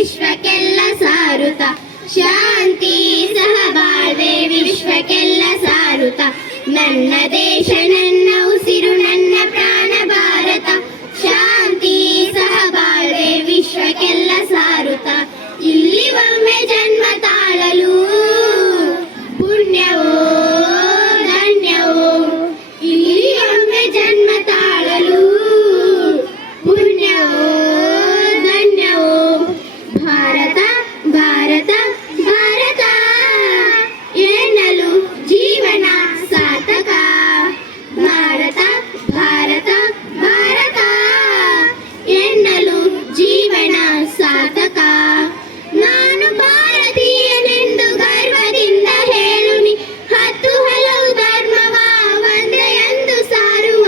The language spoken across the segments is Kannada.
ವಿಶ್ವಕ್ಕೆಲ್ಲ ಸಾರುತ್ತ, ಶಾಂತಿ ಸಹಬಾಳ್ವೆ ವಿಶ್ವಕ್ಕೆಲ್ಲ ಸಾರುತ್ತ. ನನ್ನ ದೇಶ ನನ್ನ ಉಸಿರು ನನ್ನ ಪ್ರಾಣ ಭಾರತ, ಶಾಂತಿ ಸಹಬಾಳ್ವೆ ವಿಶ್ವಕ್ಕೆಲ್ಲ ಸಾರುತ್ತ. ಇಲ್ಲಿ ಒಮ್ಮೆ ಜನ್ಮ ತಾಳಲು ಪುಣ್ಯವೋ ಧನ್ಯವೋ, ಇಲ್ಲಿ ಒಮ್ಮೆ ಜನ್ಮ ತಾಳಲು ಪುಣ್ಯವೋ ಧನ್ಯವೋ. ಭಾರತ ಭಾರತ ಭಾರತ ಎನ್ನಲು ಜೀವನ ಸಾರ್ಥಕ. ಭಾರತ ಭಾರತ ಭಾರತ ಎನ್ನಲು ಜೀವನ ಸಾರ್ಥಕ. ನಾನು ಭಾರತೀಯನೆಂದು ಗರ್ವದಿಂದ ಹೇಳುನಿ, ಹತ್ತು ಹಲವು ಧರ್ಮವ ಒಂದೇ ಎಂದು ಸಾರುವ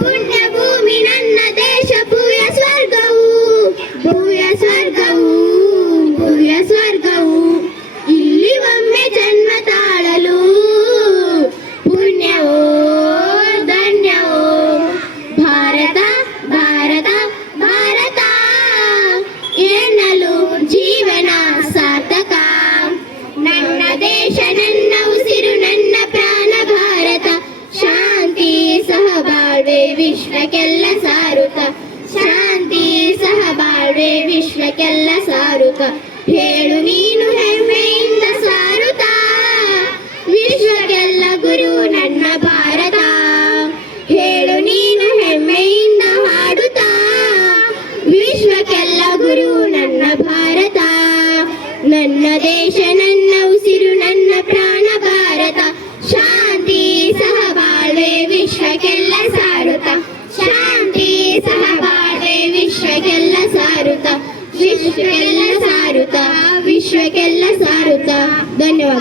ಪುಣ್ಯ ಭೂಮಿ ನನ್ನ ದೇಶ. ಭೂಯ ಸ್ವರ್ಗವು ಭೂಯ ಸ್ವರ್ಗವು ಭೂಯ ಸ್ವರ್ಗವು. ಇಲ್ಲಿ ಒಮ್ಮೆ ಜನ್ಮ ತಾಳಲು ಪುಣ್ಯವೋ ಧನ್ಯವೋ. ಭಾರತ ಭಾರತ ಭಾರತ ಎನ್ನಲು ಜೀವನ ಸಾರ್ಥಕ. ನನ್ನ ದೇಶ ನನ್ನ ಉಸಿರು ನನ್ನ ಪ್ರಾಣ ಭಾರತ, ಶಾಂತಿ ಸಹಬಾಳ್ವೆ ವಿಶ್ವಕ್ಕೆಲ್ಲ ಸಾರುತ್ತ, ಶಾಂತಿ ಸಹಬಾಳ್ವೆ ವಿಶ್ವಕ್ಕೆಲ್ಲ ಸಾರುತ್ತ. ಹೇಳು ನೀನು ಹೆಮ್ಮೆಯಿಂದ ಸಾರುತ್ತ, ವಿಶ್ವಕ್ಕೆಲ್ಲ ಗುರು ನನ್ನ ಭಾರತ. ಹೇಳು ನೀನು ಹೆಮ್ಮೆಯಿಂದ ಹಾಡುತ್ತಾ, ವಿಶ್ವಕ್ಕೆಲ್ಲ ಗುರು ನನ್ನ ಭಾರತ. ನನ್ನ ದೇಶ ನನ್ನ ಉಸಿರು ನನ್ನ ಪ್ರಾಣ ಭಾರತ, ಶಾಂತಿ ಸಹಬಾಳ್ವೆ ವಿಶ್ವಕ್ಕೆಲ್ಲ ಸಾರುತ್ತ, ಶಾಂತಿ ಸಹಬಾಳ್ವೆ ವಿಶ್ವಕ್ಕೆಲ್ಲ ಸಾರುತ್ತ, ವಿಶ್ವಕ್ಕೆಲ್ಲ ಸಾರುತ್ತ, ವಿಶ್ವಕ್ಕೆಲ್ಲ ಸಾರುತ್ತ. ಧನ್ಯವಾದ.